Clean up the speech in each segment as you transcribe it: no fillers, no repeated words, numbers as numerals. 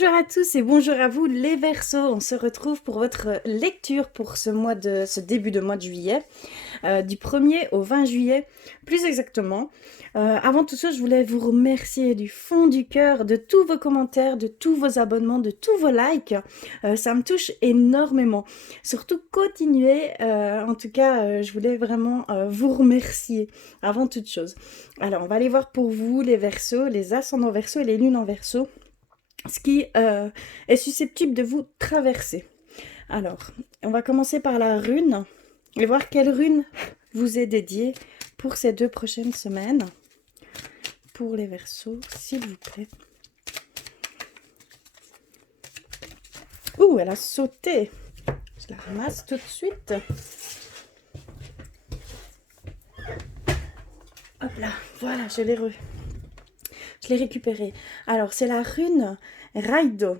Bonjour à tous et bonjour à vous les Verseaux. On se retrouve pour votre lecture pour ce début de mois de juillet, du 1er au 20 juillet, plus exactement. Avant tout ça, je voulais vous remercier du fond du cœur de tous vos commentaires, de tous vos abonnements, de tous vos likes. Ça me touche énormément. Surtout continuez. En tout cas, je voulais vraiment vous remercier avant toute chose. Alors, on va aller voir pour vous les Verseaux, les ascendants Verseaux et les lunes en Verseau, ce qui est susceptible de vous traverser. Alors, on va commencer par la rune et voir quelle rune vous est dédiée pour ces 2 prochaines semaines. Pour les Verseaux, s'il vous plaît. Ouh, elle a sauté. Je la ramasse tout de suite. Hop là, voilà, je l'ai récupérée. Alors, c'est la rune Raido.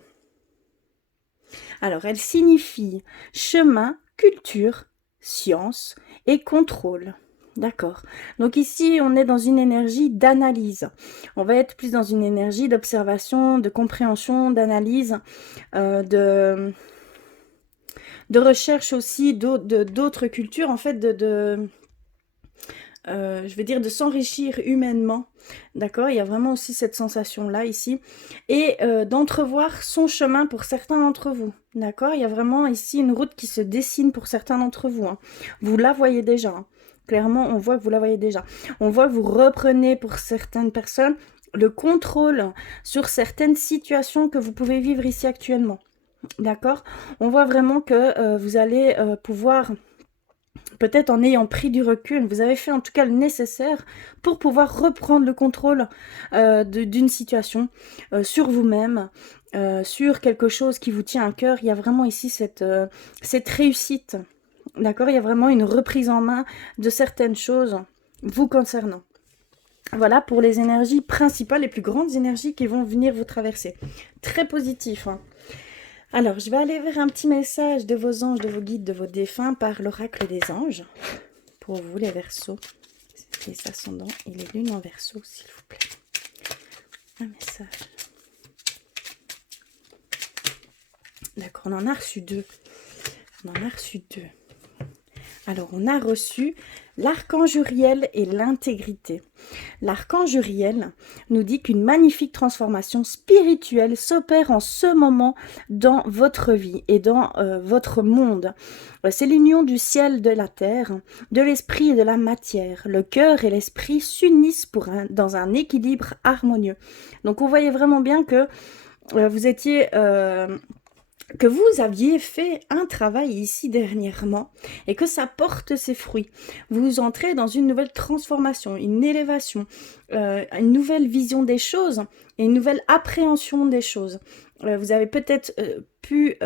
Alors, elle signifie chemin, culture, science et contrôle. D'accord. Donc ici, on est dans une énergie d'analyse. On va être plus dans une énergie d'observation, de compréhension, d'analyse, de recherche aussi d'autres cultures, en fait, je vais dire de s'enrichir humainement. D'accord, il y a vraiment aussi cette sensation-là ici. Et d'entrevoir son chemin pour certains d'entre vous. D'accord, il y a vraiment ici une route qui se dessine pour certains d'entre vous. Hein. Vous la voyez déjà. Hein. Clairement, on voit que vous la voyez déjà. On voit que vous reprenez pour certaines personnes le contrôle sur certaines situations que vous pouvez vivre ici actuellement. D'accord, on voit vraiment que vous allez pouvoir... Peut-être en ayant pris du recul, vous avez fait en tout cas le nécessaire pour pouvoir reprendre le contrôle d'une situation sur vous-même, sur quelque chose qui vous tient à cœur. Il y a vraiment ici cette réussite, d'accord? Il y a vraiment une reprise en main de certaines choses vous concernant. Voilà pour les énergies principales, les plus grandes énergies qui vont venir vous traverser. Très positif, hein. Alors, je vais aller vers un petit message de vos anges, de vos guides, de vos défunts par l'oracle des anges. Pour vous, les Verseaux, les ascendants et les lunes en Verseau, s'il vous plaît. Un message. D'accord, on en a reçu 2. On en a reçu 2. Alors, on a reçu l'archange Uriel et l'intégrité. L'archange Uriel nous dit qu'une magnifique transformation spirituelle s'opère en ce moment dans votre vie et dans votre monde. C'est l'union du ciel, de la terre, de l'esprit et de la matière. Le cœur et l'esprit s'unissent dans un équilibre harmonieux. Donc, vous voyez vraiment bien que vous étiez... que vous aviez fait un travail ici dernièrement et que ça porte ses fruits. Vous entrez dans une nouvelle transformation, une élévation, une nouvelle vision des choses et une nouvelle appréhension des choses. Vous avez peut-être pu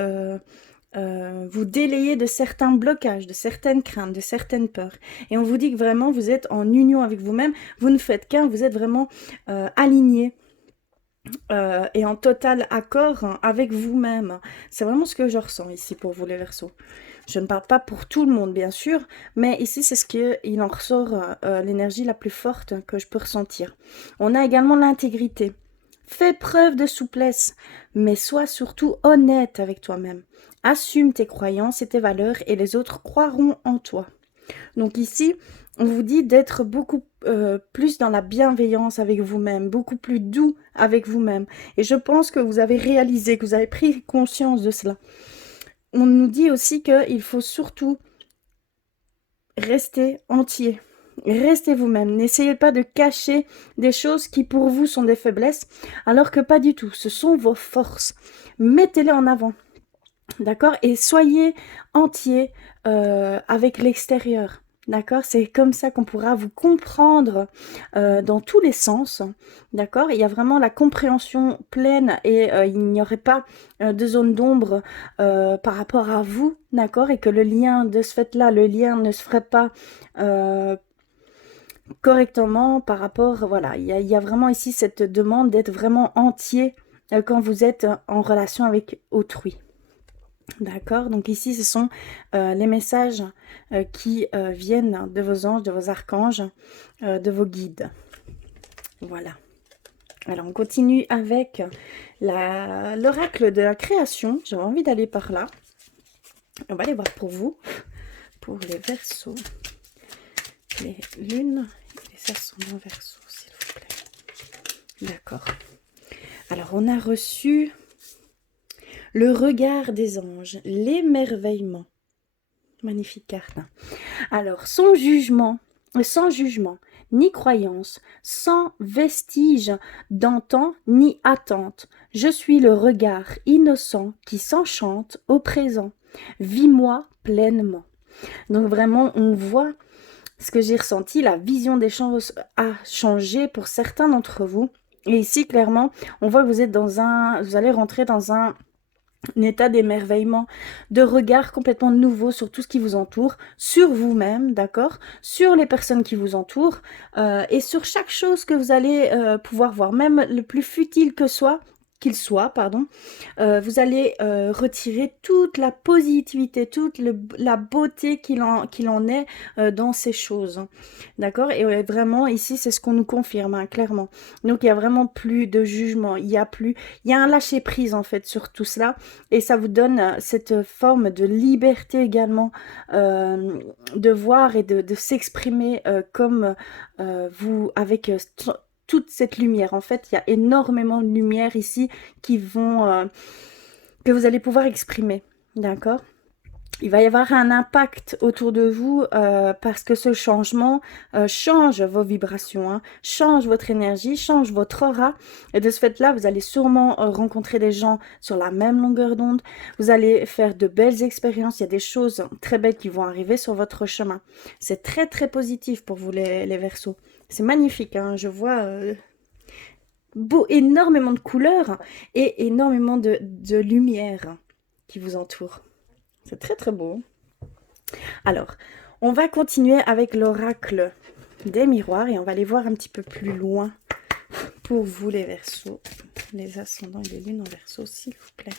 vous délayer de certains blocages, de certaines craintes, de certaines peurs. Et on vous dit que vraiment vous êtes en union avec vous-même, vous ne faites qu'un, vous êtes vraiment aligné. Et en total accord avec vous-même. C'est vraiment ce que je ressens ici pour vous les Verseaux. Je ne parle pas pour tout le monde bien sûr, mais ici c'est ce qu'il en ressort l'énergie la plus forte que je peux ressentir. On a également l'intégrité. Fais preuve de souplesse, mais sois surtout honnête avec toi-même. Assume tes croyances et tes valeurs et les autres croiront en toi. Donc ici, on vous dit d'être beaucoup plus dans la bienveillance avec vous-même, beaucoup plus doux avec vous-même. Et je pense que vous avez réalisé, que vous avez pris conscience de cela. On nous dit aussi qu'il faut surtout rester entier. Restez vous-même. N'essayez pas de cacher des choses qui pour vous sont des faiblesses, alors que pas du tout. Ce sont vos forces. Mettez-les en avant. D'accord? Et soyez entier avec l'extérieur. D'accord? C'est comme ça qu'on pourra vous comprendre dans tous les sens. D'accord? Il y a vraiment la compréhension pleine et il n'y aurait pas de zone d'ombre par rapport à vous. D'accord? Et que le lien, de ce fait-là, le lien ne se ferait pas correctement par rapport... Voilà, il y a vraiment ici cette demande d'être vraiment entier quand vous êtes en relation avec autrui. D'accord, donc ici ce sont les messages qui viennent de vos anges, de vos archanges, de vos guides. Voilà. Alors, on continue avec l'oracle de la création. J'avais envie d'aller par là. On va aller voir pour vous, pour les Verseaux, les lunes et les ascendants Verseaux, s'il vous plaît. D'accord. Alors, on a reçu le regard des anges, l'émerveillement. Magnifique carte. Alors, sans jugement, ni croyance, sans vestige d'antan ni attente, je suis le regard innocent qui s'enchante au présent. Vis-moi pleinement. Donc vraiment, on voit ce que j'ai ressenti, la vision des choses a changé pour certains d'entre vous. Et ici, clairement, on voit que vous allez rentrer dans un état d'émerveillement, de regard complètement nouveau sur tout ce qui vous entoure, sur vous-même, d'accord, sur les personnes qui vous entourent, et sur chaque chose que vous allez pouvoir voir, même le plus futile qu'il soit, pardon, vous allez retirer toute la positivité, toute la beauté qu'il en est dans ces choses, d'accord. Et vraiment ici c'est ce qu'on nous confirme, hein, clairement. Donc il y a vraiment plus de jugement, il y a un lâcher prise en fait sur tout cela, et ça vous donne cette forme de liberté également, de voir et de s'exprimer comme vous, avec toute cette lumière. En fait, il y a énormément de lumière ici que vous allez pouvoir exprimer, d'accord. Il va y avoir un impact autour de vous parce que ce changement change vos vibrations, hein, change votre énergie, change votre aura. Et de ce fait-là, vous allez sûrement rencontrer des gens sur la même longueur d'onde. Vous allez faire de belles expériences. Il y a des choses très belles qui vont arriver sur votre chemin. C'est très, très positif pour vous, les Verseaux. C'est magnifique, hein. Je vois énormément de couleurs et énormément de lumière qui vous entoure. C'est très très beau. Alors, on va continuer avec l'oracle des miroirs et on va aller voir un petit peu plus loin pour vous les Verseaux, les ascendants et les lunes en Verseau, s'il vous plaît.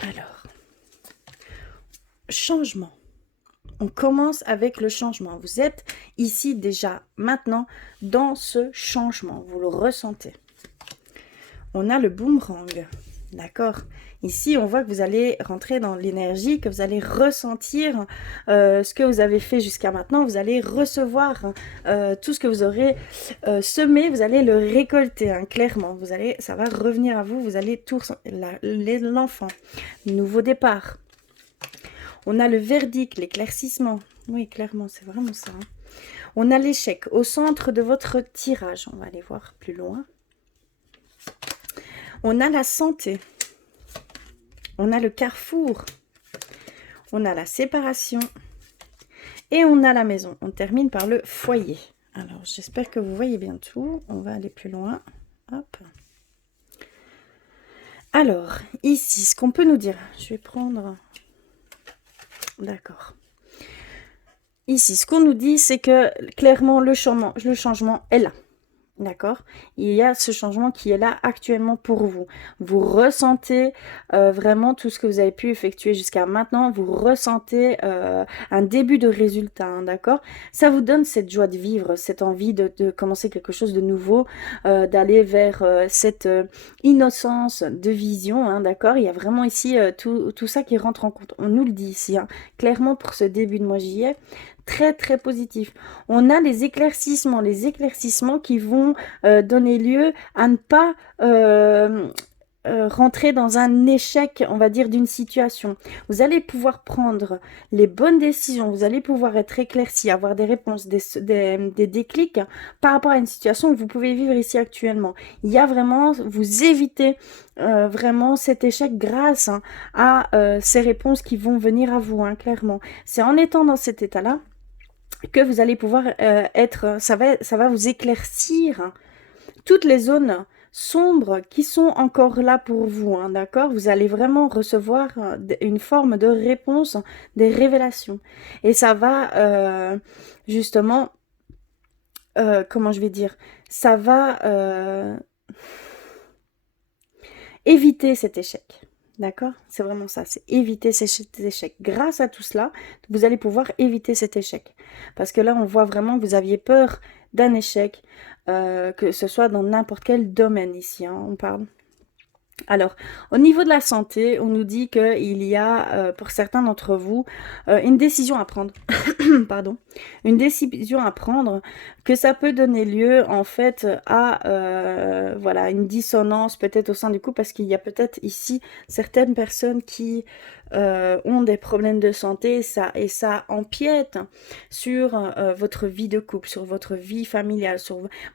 Alors, changement. On commence avec le changement. Vous êtes ici déjà, maintenant, dans ce changement. Vous le ressentez. On a le boomerang. D'accord. Ici, on voit que vous allez rentrer dans l'énergie, que vous allez ressentir ce que vous avez fait jusqu'à maintenant. Vous allez recevoir tout ce que vous aurez semé. Vous allez le récolter, hein, clairement. Ça va revenir à vous. Vous allez tout l'enfant. Nouveau départ. On a le verdict, l'éclaircissement. Oui, clairement, c'est vraiment ça. Hein. On a l'échec au centre de votre tirage. On va aller voir plus loin. On a la santé. On a le carrefour. On a la séparation. Et on a la maison. On termine par le foyer. Alors, j'espère que vous voyez bien tout. On va aller plus loin. Hop. Alors, ici, ce qu'on peut nous dire. Je vais prendre... D'accord. Ici, ce qu'on nous dit, c'est que clairement, le changement est là. D'accord. Il y a ce changement qui est là actuellement pour vous. Vous ressentez vraiment tout ce que vous avez pu effectuer jusqu'à maintenant. Vous ressentez un début de résultat, hein, d'accord. Ça vous donne cette joie de vivre, cette envie de commencer quelque chose de nouveau, d'aller vers cette innocence de vision, hein, d'accord. Il y a vraiment ici tout ça qui rentre en compte. On nous le dit ici, hein, clairement pour ce début de mois juillet. Très très positif. On a les éclaircissements qui vont donner lieu à ne pas rentrer dans un échec, on va dire, d'une situation. Vous allez pouvoir prendre les bonnes décisions, vous allez pouvoir être éclairci, avoir des réponses, des déclics par rapport à une situation que vous pouvez vivre ici actuellement. Il y a vraiment, vous évitez vraiment cet échec grâce à ces réponses qui vont venir à vous, hein, clairement. C'est en étant dans cet état-là que vous allez pouvoir ça va vous éclaircir toutes les zones sombres qui sont encore là pour vous, hein, d'accord. Vous allez vraiment recevoir une forme de réponse, des révélations. Et ça va justement, comment je vais dire, ça va... éviter cet échec. D'accord? C'est vraiment ça, c'est éviter cet échec. Grâce à tout cela, vous allez pouvoir éviter cet échec. Parce que là, on voit vraiment que vous aviez peur d'un échec, que ce soit dans n'importe quel domaine ici, hein, on parle. Alors, au niveau de la santé, on nous dit qu'il y a, pour certains d'entre vous, une décision à prendre. Pardon. Une décision à prendre, que ça peut donner lieu, en fait, à voilà, une dissonance peut-être au sein du couple, parce qu'il y a peut-être ici certaines personnes qui ont des problèmes de santé, et ça empiète sur votre vie de couple, sur votre vie familiale.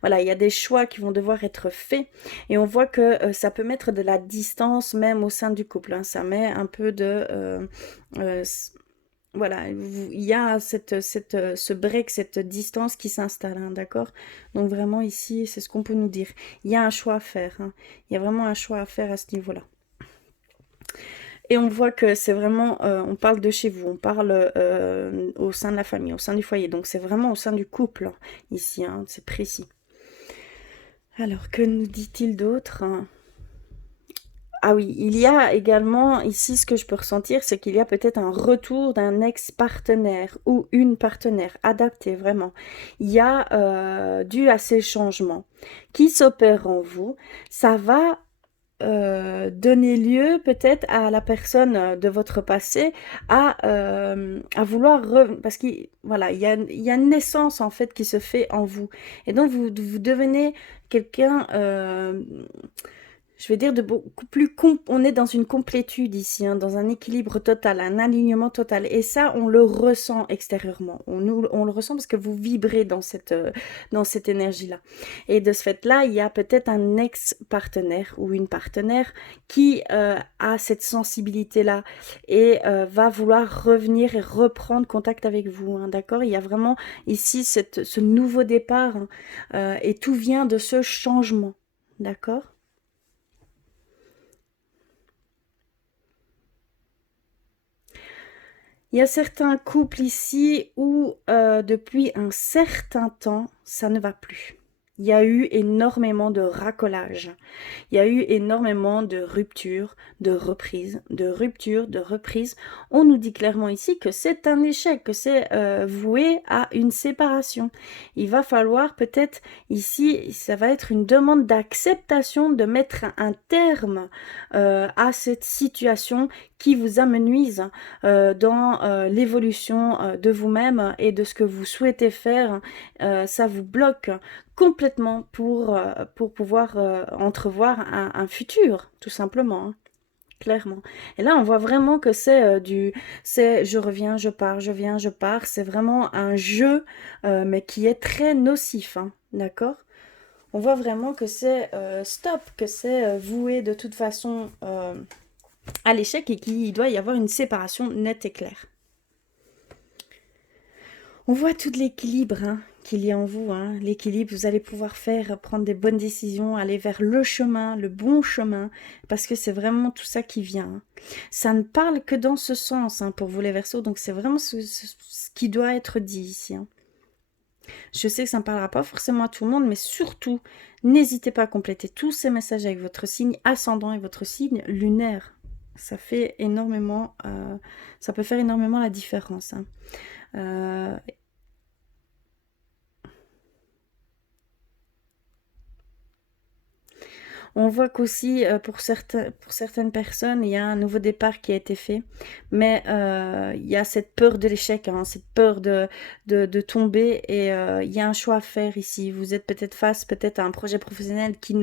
Voilà, il y a des choix qui vont devoir être faits. Et on voit que ça peut mettre de la distance même au sein du couple, hein. Ça met un peu de... euh, voilà, il y a ce break, cette distance qui s'installe, hein, d'accord? Donc vraiment ici, c'est ce qu'on peut nous dire. Il y a un choix à faire, hein. Il y a vraiment un choix à faire à ce niveau-là. Et on voit que c'est vraiment, on parle de chez vous, on parle au sein de la famille, au sein du foyer. Donc c'est vraiment au sein du couple, hein, ici, hein, c'est précis. Alors, que nous dit-il d'autre? Ah oui, il y a également ici, ce que je peux ressentir, c'est qu'il y a peut-être un retour d'un ex-partenaire ou une partenaire adaptée, vraiment. Il y a, dû à ces changements qui s'opèrent en vous, ça va donner lieu peut-être à la personne de votre passé à vouloir parce qu'il voilà, il y a une naissance en fait qui se fait en vous. Et donc vous devenez quelqu'un, je vais dire, de beaucoup plus... On est dans une complétude ici, hein, dans un équilibre total, un alignement total. Et ça, on le ressent extérieurement. On le ressent parce que vous vibrez dans cette énergie-là. Et de ce fait-là, il y a peut-être un ex-partenaire ou une partenaire qui a cette sensibilité-là et va vouloir revenir et reprendre contact avec vous, hein, d'accord? Il y a vraiment ici ce nouveau départ, hein, et tout vient de ce changement, d'accord? Il y a certains couples ici où depuis un certain temps, ça ne va plus. Il y a eu énormément de racolage. Il y a eu énormément de ruptures, de reprises, de ruptures, de reprises. On nous dit clairement ici que c'est un échec, que c'est voué à une séparation. Il va falloir peut-être ici, ça va être une demande d'acceptation de mettre un terme à cette situation qui vous amenuise dans l'évolution de vous-même et de ce que vous souhaitez faire. Ça vous bloque complètement pour pouvoir entrevoir un futur, tout simplement, hein, clairement. Et là, on voit vraiment que c'est je reviens, je pars, je viens, je pars. C'est vraiment un jeu, mais qui est très nocif, hein, d'accord? On voit vraiment que c'est stop, que c'est voué de toute façon à l'échec et qu'il doit y avoir une séparation nette et claire. On voit tout l'équilibre, hein, qu'il y a en vous, hein. L'équilibre, vous allez pouvoir prendre des bonnes décisions, aller vers le chemin, le bon chemin, parce que c'est vraiment tout ça qui vient, hein. Ça ne parle que dans ce sens, hein, pour vous les Verseaux, donc c'est vraiment ce qui doit être dit ici, hein. Je sais que ça ne parlera pas forcément à tout le monde, mais surtout, n'hésitez pas à compléter tous ces messages avec votre signe ascendant et votre signe lunaire. Ça fait énormément, ça peut faire énormément la différence, hein. Euh, On voit qu'aussi, pour certaines personnes, il y a un nouveau départ qui a été fait. Mais il y a cette peur de l'échec, hein, cette peur de tomber. Et il y a un choix à faire ici. Vous êtes peut-être face peut-être à un projet professionnel qui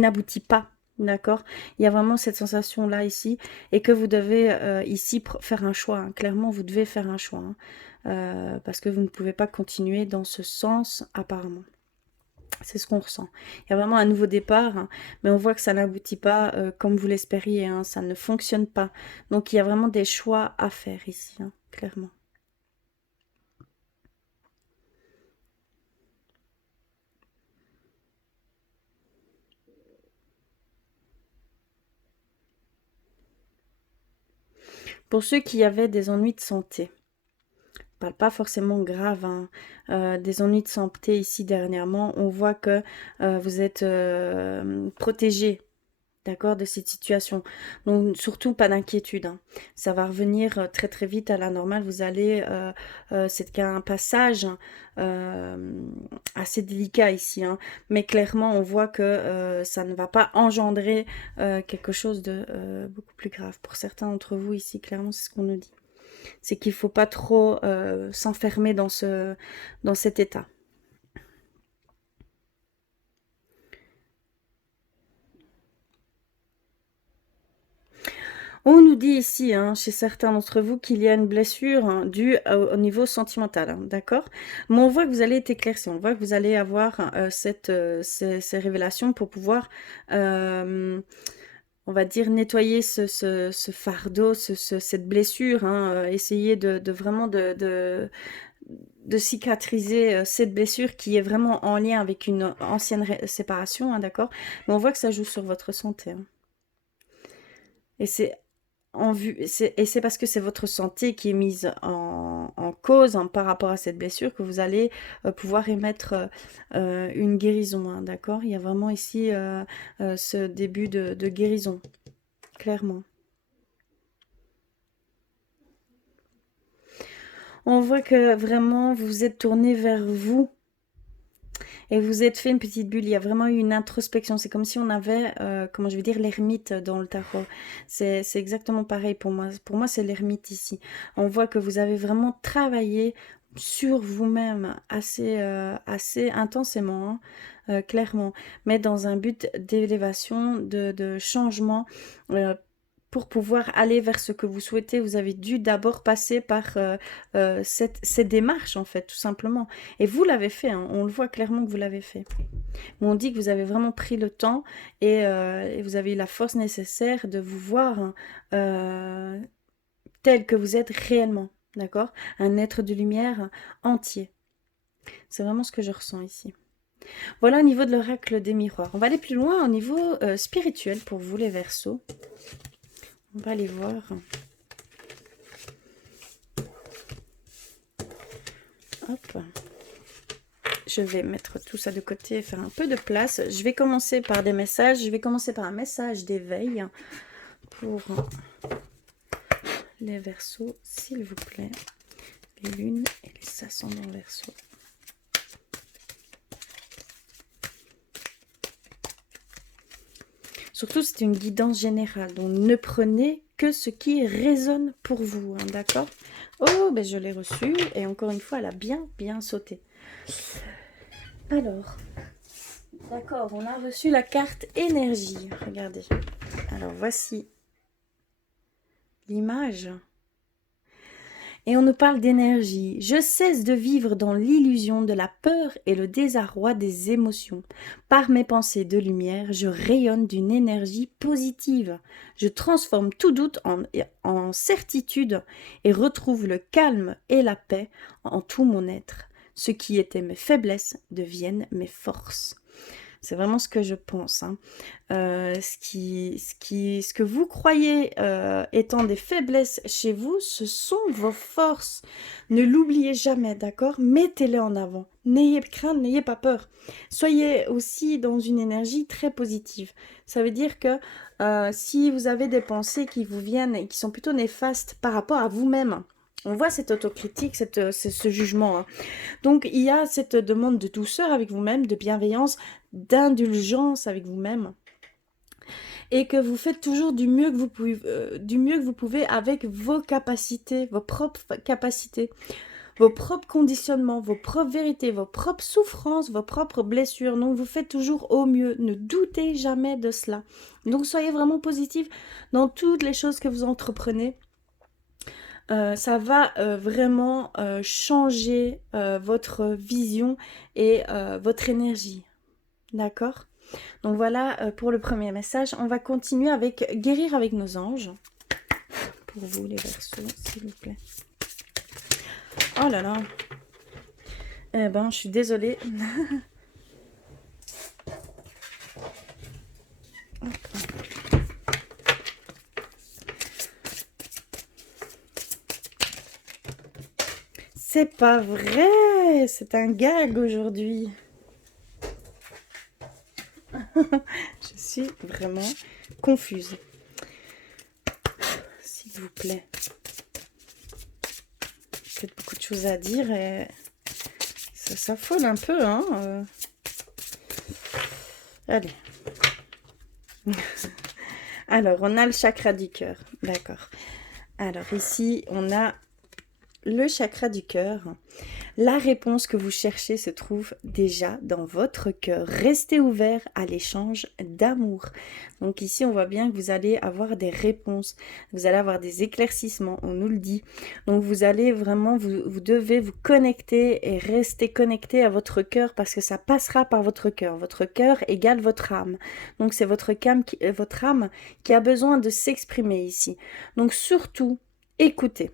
n'aboutit pas. D'accord? Il y a vraiment cette sensation-là ici. Et que vous devez ici faire un choix, hein. Clairement, vous devez faire un choix, hein. Parce que vous ne pouvez pas continuer dans ce sens apparemment. C'est ce qu'on ressent. Il y a vraiment un nouveau départ, hein, mais on voit que ça n'aboutit pas comme vous l'espériez, hein, ça ne fonctionne pas. Donc il y a vraiment des choix à faire ici, hein, clairement. Pour ceux qui avaient des ennuis de santé, je parle pas forcément grave, hein, des ennuis de santé ici dernièrement, on voit que vous êtes protégé. d'accord, de cette situation. Donc surtout pas d'inquiétude, hein. Ça va revenir très très vite à la normale. Vous allez, c'est qu'un passage assez délicat ici, hein. Mais clairement, on voit que ça ne va pas engendrer quelque chose de beaucoup plus grave. Pour certains d'entre vous ici, clairement, c'est ce qu'on nous dit. C'est qu'il ne faut pas trop s'enfermer dans cet état. On nous dit ici, hein, chez certains d'entre vous, qu'il y a une blessure, hein, due au niveau sentimental, hein, d'accord? Mais on voit que vous allez être éclairci, on voit que vous allez avoir ces révélations pour pouvoir, on va dire, nettoyer ce fardeau, cette blessure, hein, essayer de vraiment de cicatriser cette blessure qui est vraiment en lien avec une ancienne séparation, hein, d'accord? Mais on voit que ça joue sur votre santé, hein. Et c'est et c'est parce que c'est votre santé qui est mise en cause, hein, par rapport à cette blessure, que vous allez pouvoir émettre une guérison, hein, d'accord? Il y a vraiment ici ce début de guérison, clairement. On voit que vraiment vous vous êtes tourné vers vous et vous êtes fait une petite bulle. Il y a vraiment eu une introspection. C'est comme si on avait, comment je vais dire, l'ermite dans le tarot. C'est exactement pareil pour moi. Pour moi, c'est l'ermite ici. On voit que vous avez vraiment travaillé sur vous-même assez intensément, hein, clairement, mais dans un but d'élévation, de changement. Pour pouvoir aller vers ce que vous souhaitez, vous avez dû d'abord passer par cette démarche, en fait, tout simplement. Et vous l'avez fait, hein, on le voit clairement que vous l'avez fait. Mais on dit que vous avez vraiment pris le temps et vous avez eu la force nécessaire de vous voir, hein, tel que vous êtes réellement, d'accord? Un être de lumière entier. C'est vraiment ce que je ressens ici. Voilà au niveau de l'oracle des miroirs. On va aller plus loin au niveau spirituel pour vous, les Verseaux. On va aller voir. Hop. Je vais mettre tout ça de côté et faire un peu de place. Je vais commencer par des messages. Je vais commencer par un message d'éveil pour les Verseaux, s'il vous plaît. Les lunes et les ascendants Verseaux. Surtout, c'est une guidance générale. Donc, ne prenez que ce qui résonne pour vous, hein, d'accord? Oh, ben je l'ai reçue. Et encore une fois, elle a bien sauté. Alors, d'accord, on a reçu la carte énergie. Regardez. Alors, voici l'image. Et on nous parle d'énergie. Je cesse de vivre dans l'illusion de la peur et le désarroi des émotions. Par mes pensées de lumière, je rayonne d'une énergie positive. Je transforme tout doute en certitude et retrouve le calme et la paix en tout mon être. Ce qui était mes faiblesses deviennent mes forces. C'est vraiment ce que je pense, hein. Ce que vous croyez étant des faiblesses chez vous, ce sont vos forces. Ne l'oubliez jamais, d'accord? Mettez-les en avant. N'ayez crainte, n'ayez pas peur. Soyez aussi dans une énergie très positive. Ça veut dire que si vous avez des pensées qui vous viennent et qui sont plutôt néfastes par rapport à vous-même, on voit cette autocritique, ce jugement, hein. Donc, il y a cette demande de douceur avec vous-même, de bienveillance, d'indulgence avec vous-même. Et que vous faites toujours du mieux que vous pouvez avec vos capacités, vos propres capacités, vos propres conditionnements, vos propres vérités, vos propres souffrances, vos propres blessures. Donc, vous faites toujours au mieux. Ne doutez jamais de cela. Donc, soyez vraiment positif dans toutes les choses que vous entreprenez. Ça va vraiment changer votre vision et votre énergie. D'accord? Donc voilà pour le premier message. On va continuer avec guérir avec nos anges. Pour vous les Verseaux, s'il vous plaît. Oh là là. Eh ben, je suis désolée. C'est pas vrai, c'est un gag aujourd'hui. Je suis vraiment confuse. S'il vous plaît. Peut-être beaucoup de choses à dire et ça s'affole un peu, hein. Allez. Alors, on a le chakra du cœur. D'accord. Alors, ici, on a le chakra du cœur. La réponse que vous cherchez se trouve déjà dans votre cœur. Restez ouvert à l'échange d'amour. Donc ici, on voit bien que vous allez avoir des réponses. Vous allez avoir des éclaircissements, on nous le dit. Donc vous allez vraiment, vous devez vous connecter et rester connecté à votre cœur parce que ça passera par votre cœur. Votre cœur égale votre âme. Donc c'est votre âme qui a besoin de s'exprimer ici. Donc surtout, écoutez.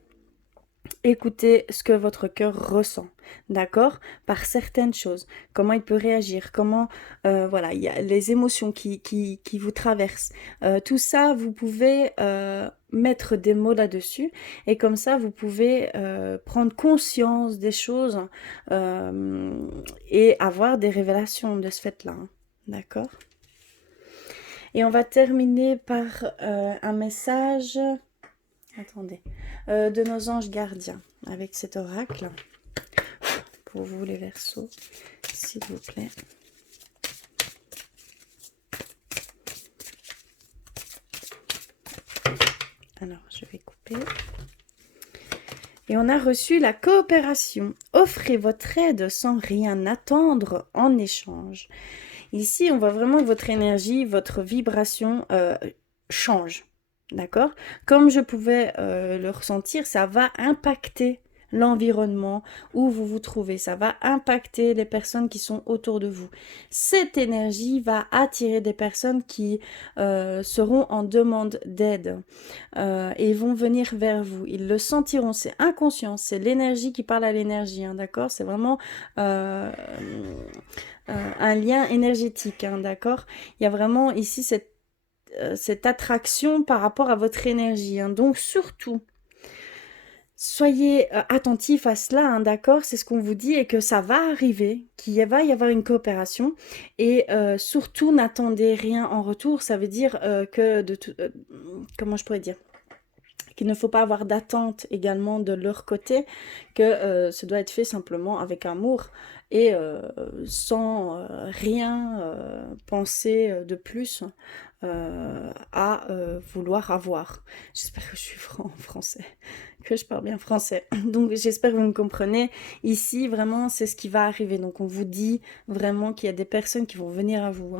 Écoutez ce que votre cœur ressent, d'accord? Par certaines choses, comment il peut réagir, comment, voilà, il y a les émotions qui vous traversent. Tout ça, vous pouvez mettre des mots là-dessus et comme ça, vous pouvez prendre conscience des choses et avoir des révélations de ce fait-là, hein, d'accord? Et on va terminer par un message... Attendez, de nos anges gardiens, avec cet oracle, pour vous les Verseaux, s'il vous plaît. Alors, je vais couper. Et on a reçu la coopération. Offrez votre aide sans rien attendre en échange. Ici, on voit vraiment que votre énergie, votre vibration change. D'accord? Comme je pouvais le ressentir, ça va impacter l'environnement où vous vous trouvez. Ça va impacter les personnes qui sont autour de vous. Cette énergie va attirer des personnes qui seront en demande d'aide et vont venir vers vous. Ils le sentiront. C'est inconscient. C'est l'énergie qui parle à l'énergie. Hein, d'accord? C'est vraiment... un lien énergétique, hein, d'accord? Il y a vraiment ici cette attraction par rapport à votre énergie. Hein. Donc, surtout, soyez attentifs à cela, hein, d'accord? C'est ce qu'on vous dit et que ça va arriver, qu'il va y avoir une coopération. Et surtout, n'attendez rien en retour. Ça veut dire que, comment je pourrais dire? Qu'il ne faut pas avoir d'attente également de leur côté, que ce doit être fait simplement avec amour et sans rien penser de plus à vouloir avoir. J'espère que je suis en français, que je parle bien français. Donc j'espère que vous me comprenez. Ici, vraiment, c'est ce qui va arriver. Donc on vous dit vraiment qu'il y a des personnes qui vont venir à vous.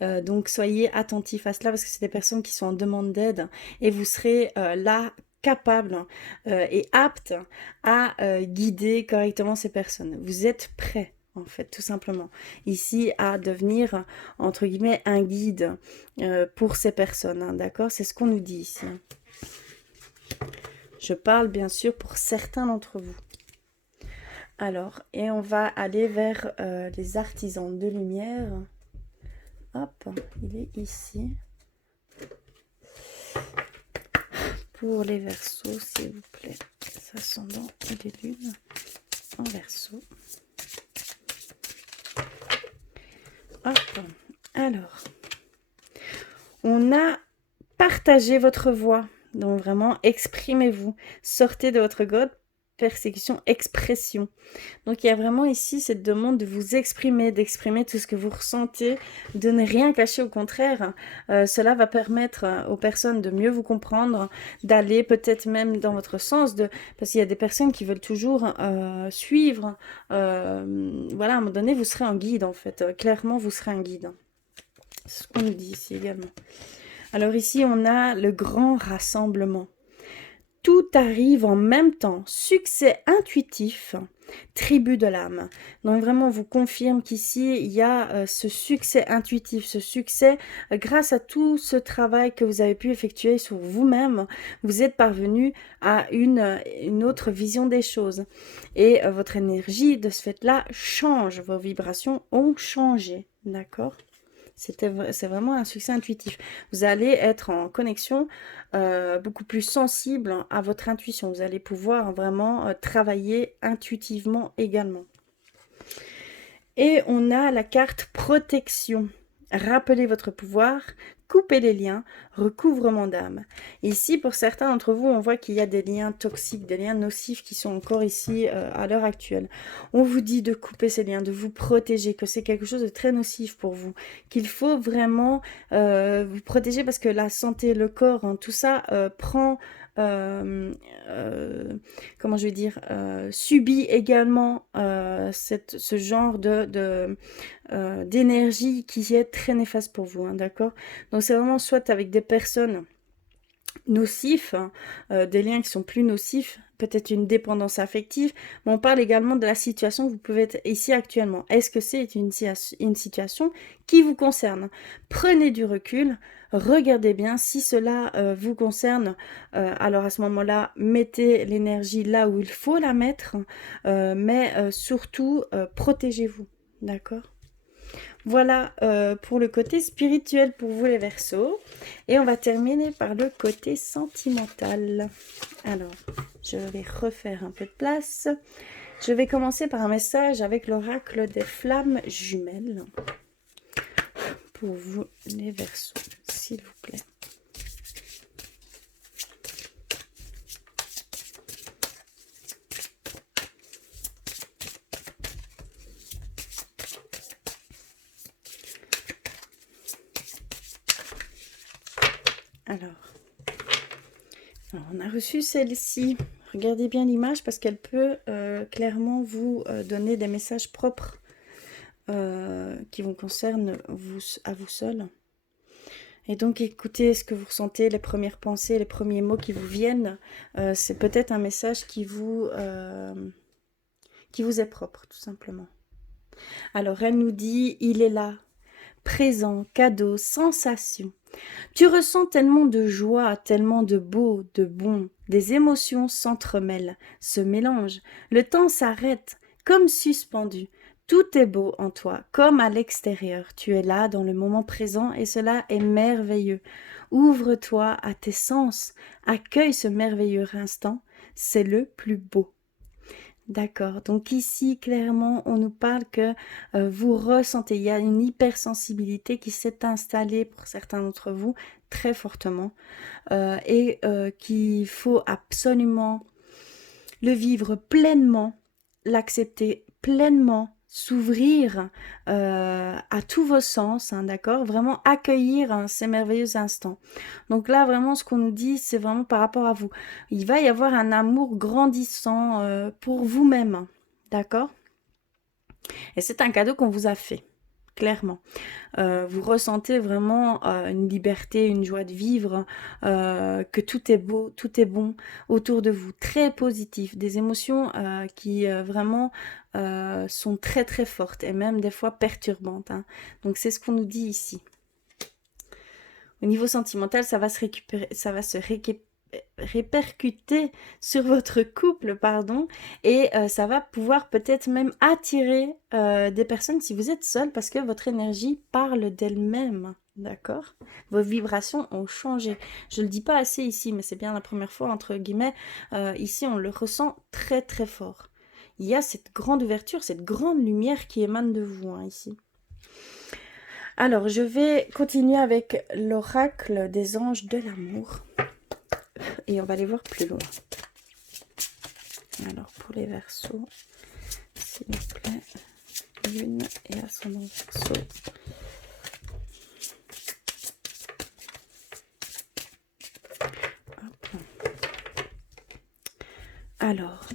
Hein. Donc soyez attentifs à cela parce que c'est des personnes qui sont en demande d'aide et vous serez là capable et apte à guider correctement ces personnes. Vous êtes prêts, en fait, tout simplement, ici à devenir, entre guillemets, un guide pour ces personnes, hein, d'accord? C'est ce qu'on nous dit ici. Je parle bien sûr pour certains d'entre vous. Alors, et on va aller vers les artisans de lumière. Hop, il est ici. Pour les Verseaux, s'il vous plaît. Ascendant et les lunes en Verseau. Hop. Alors, on a partagé votre voix. Donc vraiment, exprimez-vous. Sortez de votre God, persécution, expression. Donc il y a vraiment ici cette demande de vous exprimer, d'exprimer tout ce que vous ressentez, de ne rien cacher, au contraire. Cela va permettre aux personnes de mieux vous comprendre, d'aller peut-être même dans votre sens, parce qu'il y a des personnes qui veulent toujours suivre. Voilà, à un moment donné, vous serez un guide en fait. Clairement, vous serez un guide. C'est ce qu'on nous dit ici également. Alors ici, on a le grand rassemblement. Tout arrive en même temps. Succès intuitif, tribu de l'âme. Donc vraiment, on vous confirme qu'ici, il y a ce succès intuitif, ce succès grâce à tout ce travail que vous avez pu effectuer sur vous-même. Vous êtes parvenu à une autre vision des choses. Et votre énergie, de ce fait-là, change. Vos vibrations ont changé. D'accord ? C'est vraiment un succès intuitif. Vous allez être en connexion beaucoup plus sensible à votre intuition. Vous allez pouvoir vraiment travailler intuitivement également. Et on a la carte protection. Rappelez votre pouvoir, coupez les liens, recouvrement d'âme. Ici, pour certains d'entre vous, on voit qu'il y a des liens toxiques, des liens nocifs qui sont encore ici à l'heure actuelle. On vous dit de couper ces liens, de vous protéger, que c'est quelque chose de très nocif pour vous, qu'il faut vraiment vous protéger parce que la santé, le corps, hein, tout ça prend... comment je vais dire, subit également ce genre d'énergie qui est très néfaste pour vous, hein, d'accord? Donc c'est vraiment soit avec des personnes nocifs, hein, des liens qui sont plus nocifs, peut-être une dépendance affective, mais on parle également de la situation que vous pouvez être ici actuellement. Est-ce que c'est une situation qui vous concerne? Prenez du recul, regardez bien si cela vous concerne, alors à ce moment-là, mettez l'énergie là où il faut la mettre, mais surtout, protégez-vous, d'accord? Voilà pour le côté spirituel pour vous les Verseaux. Et on va terminer par le côté sentimental. Alors, je vais refaire un peu de place. Je vais commencer par un message avec l'oracle des flammes jumelles. Pour vous les Verseaux, s'il vous plaît. Alors, on a reçu celle-ci. Regardez bien l'image parce qu'elle peut clairement vous donner des messages propres qui vous concernent à vous seul. Et donc, écoutez ce que vous ressentez, les premières pensées, les premiers mots qui vous viennent. C'est peut-être un message qui vous est propre, tout simplement. Alors, elle nous dit, il est là, présent, cadeau, sensation. Tu ressens tellement de joie, tellement de beau, de bon. Des émotions s'entremêlent, se mélangent. Le temps s'arrête, comme suspendu. Tout est beau en toi, comme à l'extérieur. Tu es là dans le moment présent et cela est merveilleux. Ouvre-toi à tes sens, accueille ce merveilleux instant. C'est le plus beau. D'accord. Donc ici, clairement, on nous parle que vous ressentez, il y a une hypersensibilité qui s'est installée pour certains d'entre vous très fortement et qu'il faut absolument le vivre pleinement, l'accepter pleinement, s'ouvrir à tous vos sens, hein, d'accord? Vraiment accueillir ces merveilleux instants. Donc là, vraiment, ce qu'on nous dit, c'est vraiment par rapport à vous. Il va y avoir un amour grandissant pour vous-même, d'accord? Et c'est un cadeau qu'on vous a fait. Clairement. Vous ressentez vraiment une liberté, une joie de vivre, que tout est beau, tout est bon autour de vous, très positif, des émotions qui vraiment sont très très fortes et même des fois perturbantes, hein. Donc c'est ce qu'on nous dit ici. Au niveau sentimental, ça va se répercuter sur votre couple, pardon, et ça va pouvoir peut-être même attirer des personnes si vous êtes seul parce que votre énergie parle d'elle-même, d'accord? Vos vibrations ont changé. Je le dis pas assez ici, mais c'est bien la première fois, entre guillemets, ici on le ressent très très fort. Il y a cette grande ouverture, cette grande lumière qui émane de vous, hein, ici. Alors, je vais continuer avec l'oracle des anges de l'amour. Et on va aller voir plus loin. Alors, pour les Verseaux, s'il vous plaît, Lune et ascendant Verseau. Alors,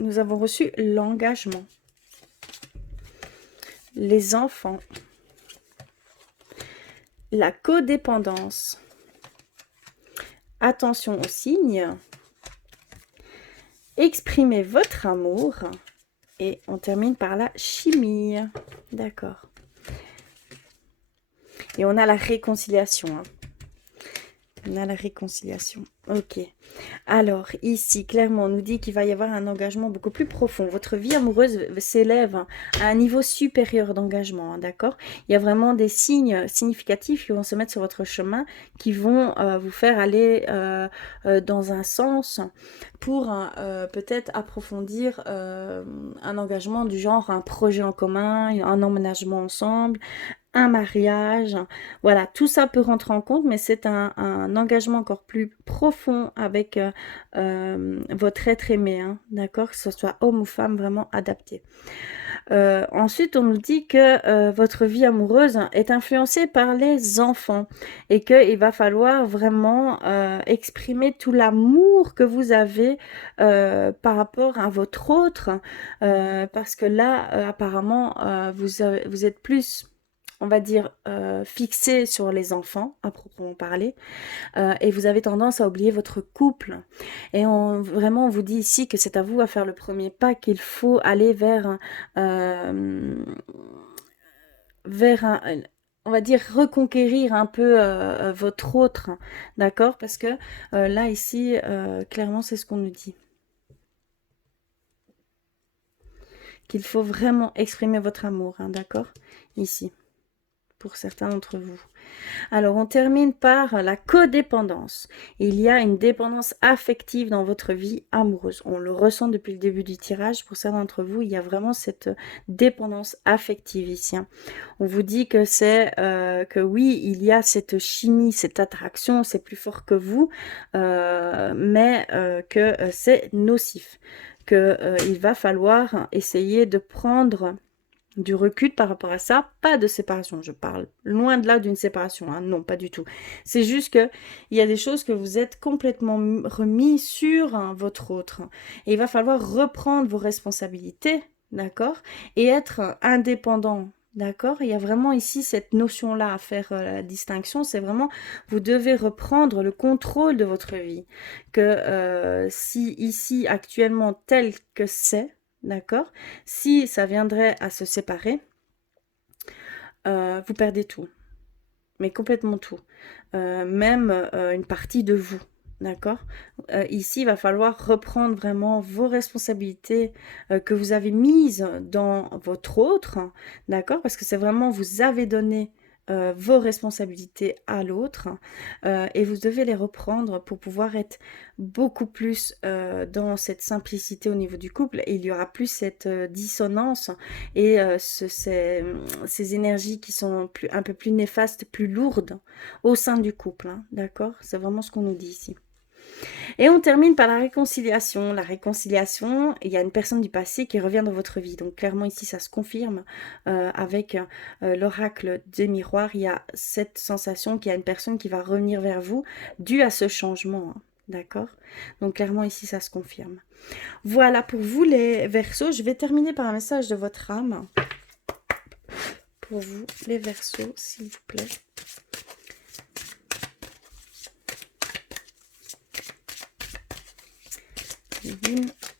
nous avons reçu l'engagement, les enfants, la codépendance, attention aux signes, exprimez votre amour et on termine par la chimie. D'accord. Et on a la réconciliation, hein. On a la réconciliation. Ok. Alors, ici, clairement, on nous dit qu'il va y avoir un engagement beaucoup plus profond. Votre vie amoureuse s'élève à un niveau supérieur d'engagement, hein, d'accord? Il y a vraiment des signes significatifs qui vont se mettre sur votre chemin, qui vont vous faire aller dans un sens pour peut-être approfondir un engagement du genre un projet en commun, un emménagement ensemble, un mariage. Voilà, tout ça peut rentrer en compte, mais c'est un engagement encore plus profond avec votre être aimé, hein, d'accord? Que ce soit homme ou femme, vraiment adapté. Ensuite, on nous dit que votre vie amoureuse est influencée par les enfants et qu'il va falloir vraiment exprimer tout l'amour que vous avez par rapport à votre autre, parce que là, apparemment, vous êtes plus, on va dire, fixé sur les enfants, à proprement parler, et vous avez tendance à oublier votre couple. Et vraiment, on vous dit ici que c'est à vous à faire le premier pas, qu'il faut aller vers on va dire, reconquérir un peu votre autre, d'accord? Parce que là, ici, clairement, c'est ce qu'on nous dit. Qu'il faut vraiment exprimer votre amour, hein, d'accord? Ici, pour certains d'entre vous. Alors, on termine par la codépendance. Il y a une dépendance affective dans votre vie amoureuse. On le ressent depuis le début du tirage. Pour certains d'entre vous, il y a vraiment cette dépendance affective ici, hein. On vous dit que c'est que oui, il y a cette chimie, cette attraction, c'est plus fort que vous, mais que c'est nocif. Que il va falloir essayer de prendre du recul par rapport à ça, pas de séparation, je parle loin de là d'une séparation, hein, non, pas du tout. C'est juste que il y a des choses que vous êtes complètement remis sur hein, votre autre. Et il va falloir reprendre vos responsabilités, d'accord? Et être indépendant, d'accord? Il y a vraiment ici cette notion-là à faire la distinction, c'est vraiment, vous devez reprendre le contrôle de votre vie. Que si ici, actuellement, tel que c'est, d'accord? Si ça viendrait à se séparer, vous perdez tout, mais complètement tout, même une partie de vous, d'accord? Ici, il va falloir reprendre vraiment vos responsabilités que vous avez mises dans votre autre, d'accord? Parce que c'est vraiment, vous avez donné vos responsabilités à l'autre et vous devez les reprendre pour pouvoir être beaucoup plus dans cette simplicité au niveau du couple et il y aura plus cette dissonance et ces énergies qui sont un peu plus néfastes, plus lourdes au sein du couple, hein, d'accord? C'est vraiment ce qu'on nous dit ici. Et on termine par la réconciliation. La réconciliation, il y a une personne du passé qui revient dans votre vie. Donc clairement ici, ça se confirme avec l'oracle des miroirs. Il y a cette sensation qu'il y a une personne qui va revenir vers vous due à ce changement, hein. D'accord? Donc clairement ici, ça se confirme. Voilà pour vous les Verseaux. Je vais terminer par un message de votre âme. Pour vous les Verseaux, s'il vous plaît.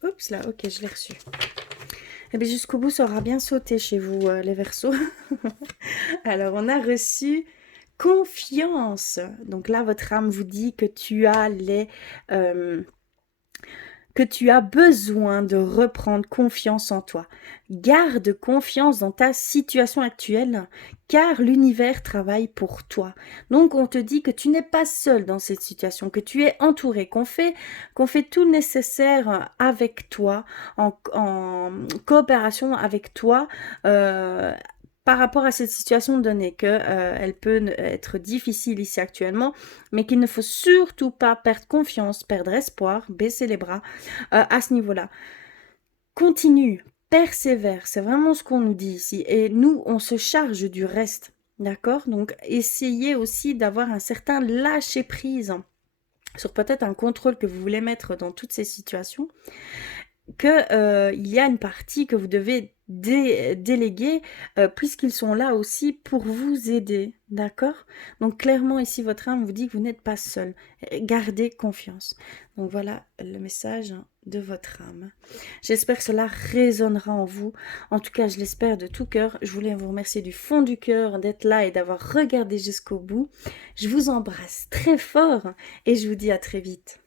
Oups là, ok, je l'ai reçu. Et bien jusqu'au bout, ça aura bien sauté chez vous, les Verseaux. Alors, on a reçu confiance. Donc là, votre âme vous dit que tu as que tu as besoin de reprendre confiance en toi. Garde confiance dans ta situation actuelle, car l'univers travaille pour toi. Donc on te dit que tu n'es pas seul dans cette situation, que tu es entouré, qu'on fait tout le nécessaire avec toi, en coopération avec toi, par rapport à cette situation donnée, que elle peut être difficile ici actuellement, mais qu'il ne faut surtout pas perdre confiance, perdre espoir, baisser les bras à ce niveau-là. Continue, persévère, c'est vraiment ce qu'on nous dit ici. Et nous, on se charge du reste, d'accord? Donc, essayez aussi d'avoir un certain lâcher-prise sur peut-être un contrôle que vous voulez mettre dans toutes ces situations, que il y a une partie que vous devez déléguer puisqu'ils sont là aussi pour vous aider, d'accord? Donc clairement ici votre âme vous dit que vous n'êtes pas seul, gardez confiance. Donc voilà le message de votre âme. J'espère que cela résonnera en vous, en tout cas je l'espère de tout cœur. Je voulais vous remercier du fond du cœur d'être là et d'avoir regardé jusqu'au bout. Je vous embrasse très fort et je vous dis à très vite.